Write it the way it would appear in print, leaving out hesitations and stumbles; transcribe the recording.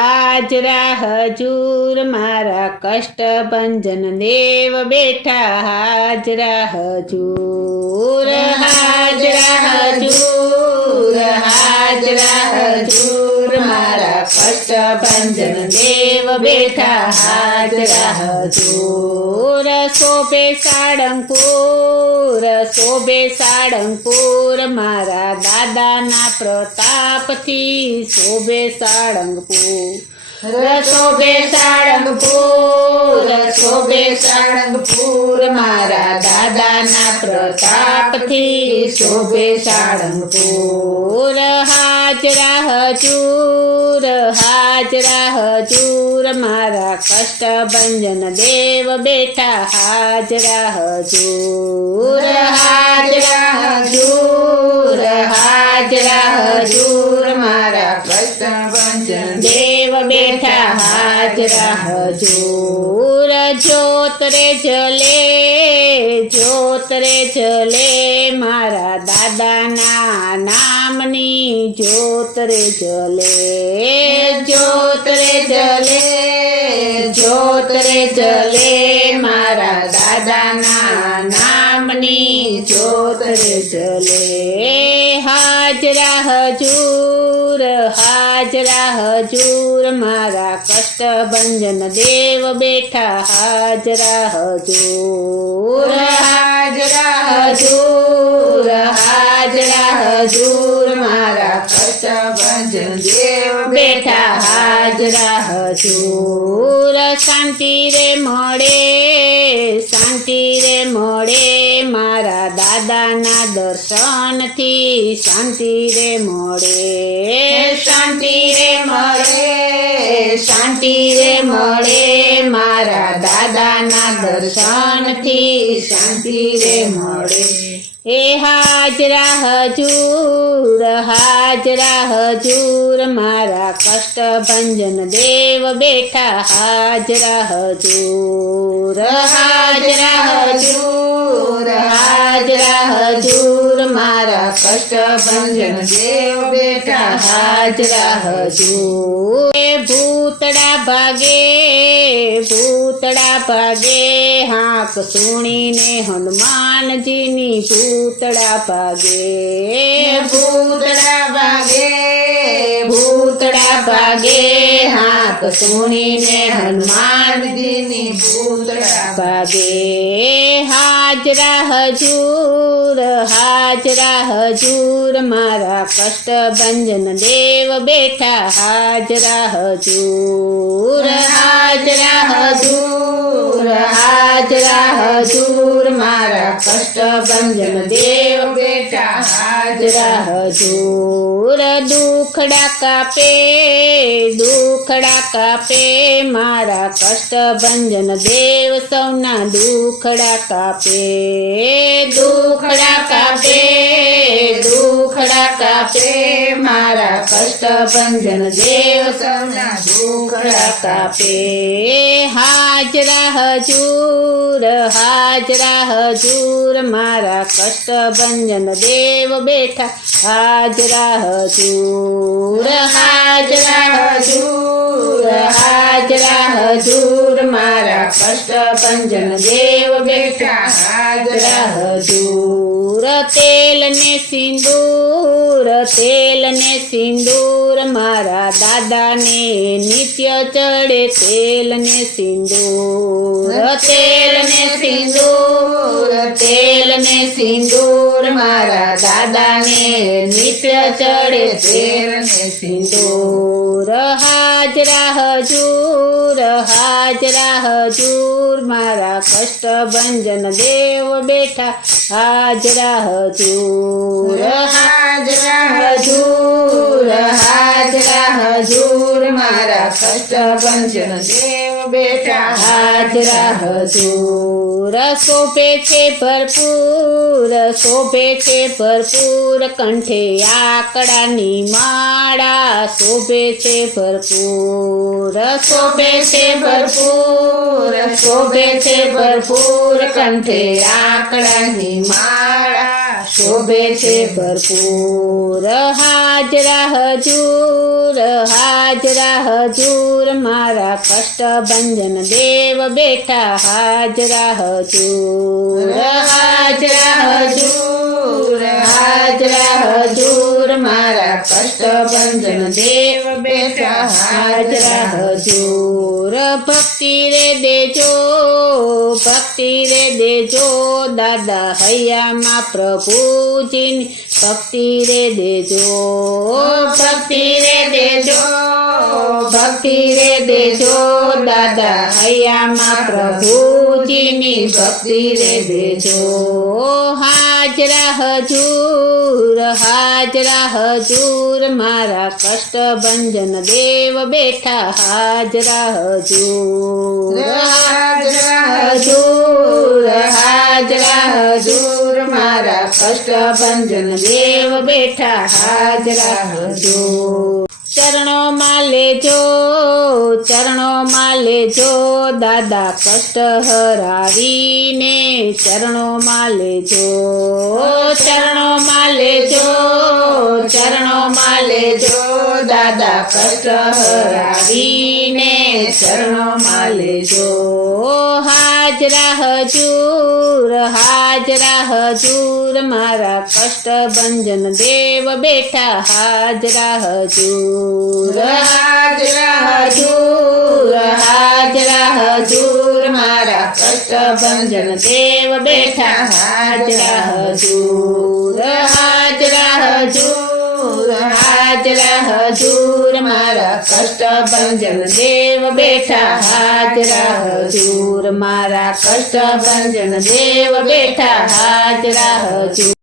હાજરા હજૂર મારા કષ્ટભંજન દેવ બેઠા હાજરા હજૂર મારા કષ્ટભંજન દેવ બેઠા હાજરા હજૂર શોભે સાળંગપુર મારા દાદાના પ્રતાપથી શોભે સાળંગપુર મારા દાદાના પ્રતાપથી શોભે સાળંગપુર હાજરા હજૂર મારા કષ્ટભંજન દેવ બેઠા હાજરા હજૂર મારા કષ્ટભંજન દેવ બેઠા હાજરા હજૂર જ્યોત રે જલે મારા દાદાના નામની જ્યોત રે જલે મારા દાદાના નામની જ્યોત રે જલે હાજરા હજૂર મારા કષ્ટભંજન દેવ બેઠા હાજરા હજૂર મારા કષ્ટભંજન દેવ બેઠા હાજરા હજૂર શાંતિ રે મળે મારા દાદાના દર્શનથી શાંતિ રે મળે મારા દાદાના દર્શનથી શાંતિ રે મળે એ હાજરા હજૂર મારા કષ્ટભંજન દેવ બેઠા હાજરા હજૂર મારા કષ્ટભંજન દેવ બેઠા હાજરા હજૂર ભૂતડા ભાગે હાક સુણીને હનુમાનજીની ભૂતડા ભાગે હાક સુણીને હનુમાનજીની ભૂતડા ભાગે હાજરા હજૂર મારા કષ્ટભંજન દેવ બેઠા હાજરા હજૂર મારા કષ્ટભંજન દેવ બેઠા હાજરા હજૂર દુખડા કાપે મારા કષ્ટભંજન દેવ સૌના દુખડા કાપે મારા કષ્ટભંજન દેવ સૌના દુખડા કાપે હાજરા હજૂર મારા કષ્ટભંજન દેવ બેઠા હાજરા હજૂર મારા કષ્ટભંજન દેવ બેઠા હાજરા હજૂર તેલ ને સિંદૂર મારા દાદાને નિત્ય ચડે તેલ ને સિંદૂર મારા દાદાને નિત્ય ચડે તેલ ને સિંદૂર હાજરા હજૂર મારા કષ્ટભંજન દેવ બેઠા હાજરા હજૂર મારા કષ્ટભંજન દેવ બેઠા હાજરા હજૂર શોભે છે ભરપૂર કંઠે આકડાની માળા શોભે છે ભરપૂર શોભે છે ભરપૂર કંઠે આકડાની માળા શોભે છે ભરપૂર હાજરા હજૂર મારા કષ્ટભંજન દેવ બેઠા હાજરા હજૂર મારા કષ્ટભંજન દેવ બેઠા હાજરા હજૂર ભક્તિ રે દેજો દાદા હૈયામાં પ્રભુજીની ભક્તિ રે દેજો દાદા હૈયામાં પ્રભુજીની ભક્તિ રે દેજો હાજરા હજૂર મારા કષ્ટભંજન દેવ બેઠા હાજરા હજૂર મારા કષ્ટભંજન દેવ બેઠા હાજરા હજૂર ચરણોમાં લેજો દાદા કષ્ટ હરાવીને ચરણોમાં લેજો દાદા કષ્ટ હરાવીને ચરણોમાં લેજો હાજરા હજૂર મારા કષ્ટભંજન દેવ બેઠા હાજરા હજૂર મારા કષ્ટભંજન દેવ બેઠા હાજરા હજૂર મારા કષ્ટભંજન દેવ બેઠા હાજરા હજૂર મારા કષ્ટભંજન દેવ બેઠા હાજરા હજૂર